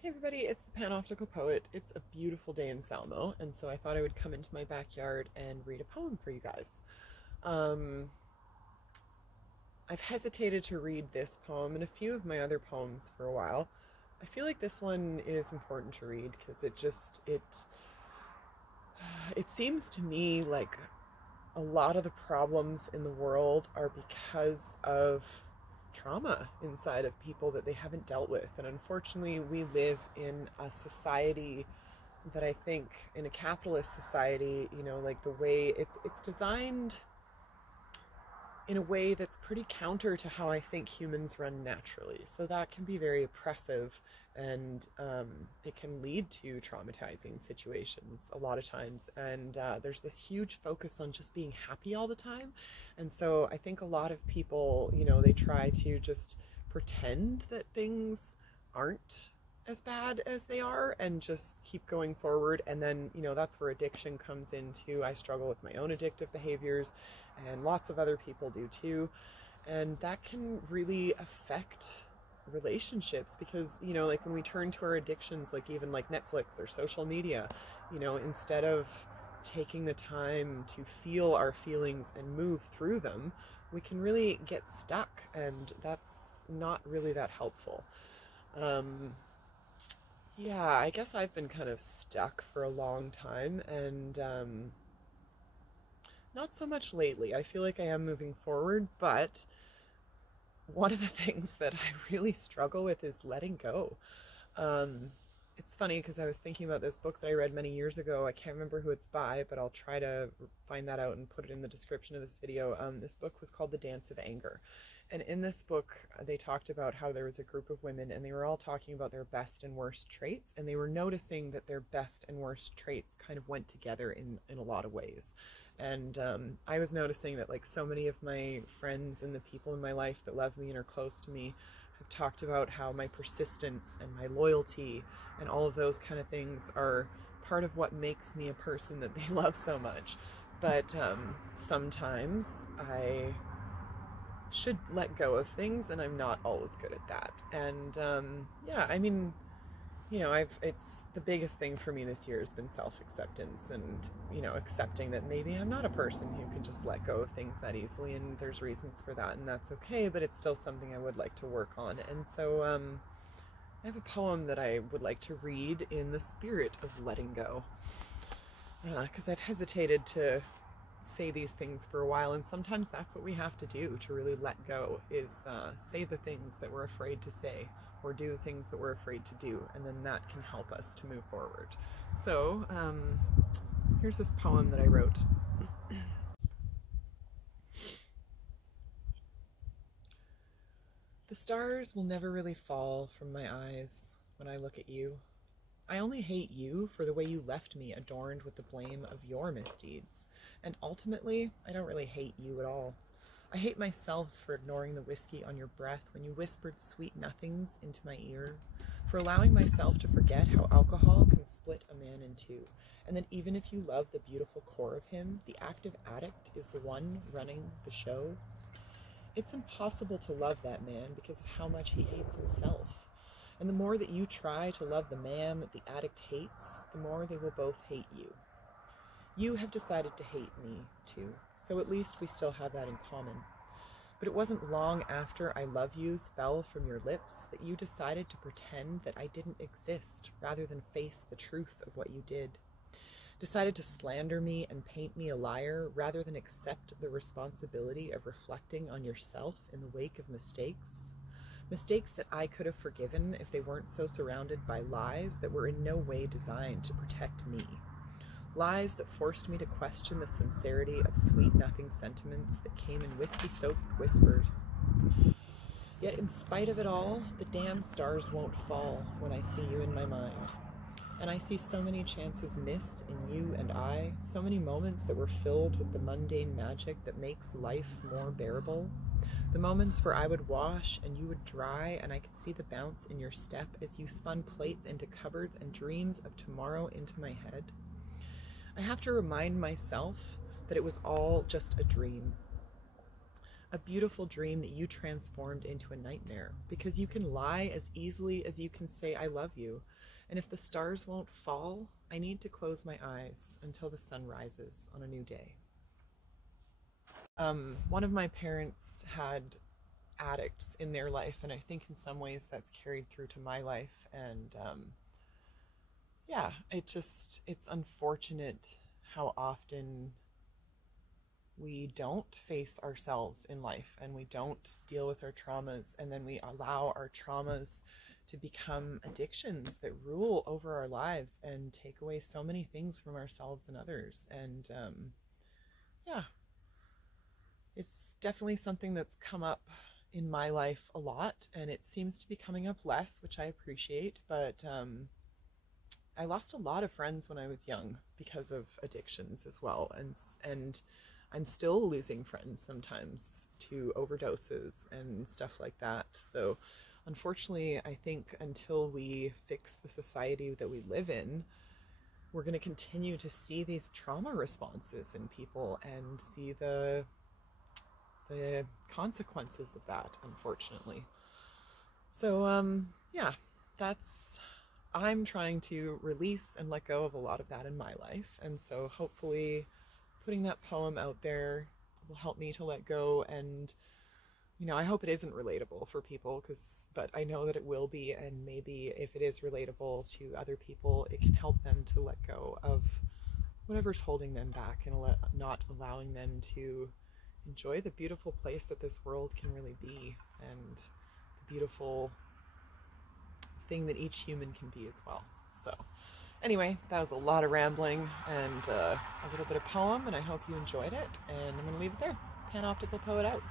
Hey everybody, it's the Panoptical Poet. It's a beautiful day in Salmo, and so I thought I would come into my backyard and read a poem for you guys. Um, I've hesitated to read this poem and a few of my other poems for a while. I feel like this one is important to read because it seems to me like a lot of the problems in the world are because of trauma inside of people that they haven't dealt with. And unfortunately, we live in a society that I think, in a capitalist society, like the way it's designed in a way that's pretty counter to how I think humans run naturally. So that can be very oppressive, and it can lead to traumatizing situations a lot of times. And there's this huge focus on just being happy all the time. And so I think a lot of people, they try to just pretend that things aren't as bad as they are and just keep going forward. And then, that's where addiction comes into. I struggle with my own addictive behaviors, and lots of other people do too. And that can really affect relationships because, like when we turn to our addictions, like even like Netflix or social media, instead of taking the time to feel our feelings and move through them, we can really get stuck, and that's not really that helpful. Yeah, I guess I've been kind of stuck for a long time, and not so much lately. I feel like I am moving forward, but one of the things that I really struggle with is letting go. Um, it's funny because I was thinking about this book that I read many years ago. I can't remember who it's by, but I'll try to find that out and put it in the description of this video. This book was called The Dance of Anger. And in this book, they talked about how there was a group of women and they were all talking about their best and worst traits. And they were noticing that their best and worst traits kind of went together in a lot of ways. And I was noticing that like so many of my friends and the people in my life that love me and are close to me have talked about how my persistence and my loyalty and all of those kind of things are part of what makes me a person that they love so much. But sometimes I should let go of things, and I'm not always good at that. And yeah, I mean, it's the biggest thing for me this year has been self-acceptance, and accepting that maybe I'm not a person who can just let go of things that easily, and there's reasons for that, and that's okay, but it's still something I would like to work on. And so I have a poem that I would like to read in the spirit of letting go, because I've hesitated to say these things for a while, and sometimes that's what we have to do to really let go, is say the things that we're afraid to say, or do the things that we're afraid to do, and then that can help us to move forward. So here's this poem that I wrote. The stars will never really fall from my eyes when I look at you. I only hate you for the way you left me adorned with the blame of your misdeeds. And ultimately, I don't really hate you at all. I hate myself for ignoring the whiskey on your breath when you whispered sweet nothings into my ear, for allowing myself to forget how alcohol can split a man in two, and that even if you love the beautiful core of him, the active addict is the one running the show. It's impossible to love that man because of how much he hates himself. And the more that you try to love the man that the addict hates, the more they will both hate you. You have decided to hate me, too, so at least we still have that in common. But it wasn't long after I love yous fell from your lips that you decided to pretend that I didn't exist rather than face the truth of what you did. Decided to slander me and paint me a liar rather than accept the responsibility of reflecting on yourself in the wake of mistakes. Mistakes that I could have forgiven if they weren't so surrounded by lies that were in no way designed to protect me. Lies that forced me to question the sincerity of sweet nothing sentiments that came in whiskey-soaked whispers. Yet in spite of it all, the damn stars won't fall when I see you in my mind. And I see so many chances missed in you and I, so many moments that were filled with the mundane magic that makes life more bearable. The moments where I would wash and you would dry, and I could see the bounce in your step as you spun plates into cupboards and dreams of tomorrow into my head. I have to remind myself that it was all just a dream. a beautiful dream that you transformed into a nightmare, because you can lie as easily as you can say, I love you. And if the stars won't fall, I need to close my eyes until the sun rises on a new day. One of my parents had addicts in their life, and I think in some ways that's carried through to my life. And yeah, it's unfortunate how often we don't face ourselves in life and we don't deal with our traumas, and then we allow our traumas to become addictions that rule over our lives and take away so many things from ourselves and others. And yeah, it's definitely something that's come up in my life a lot, and it seems to be coming up less, which I appreciate. But I lost a lot of friends when I was young because of addictions as well, and I'm still losing friends sometimes to overdoses and stuff like that. So unfortunately, I think until we fix the society that we live in, we're going to continue to see these trauma responses in people and see the consequences of that, unfortunately. So yeah, that's I'm trying to release and let go of a lot of that in my life. And so hopefully putting that poem out there will help me to let go. And I hope it isn't relatable for people, but I know that it will be. And maybe if it is relatable to other people, it can help them to let go of whatever's holding them back and not allowing them to enjoy the beautiful place that this world can really be, and the beautiful thing that each human can be as well. So anyway, that was a lot of rambling and a little bit of poem, and I hope you enjoyed it. And I'm going to leave it there. Panoptical Poet out.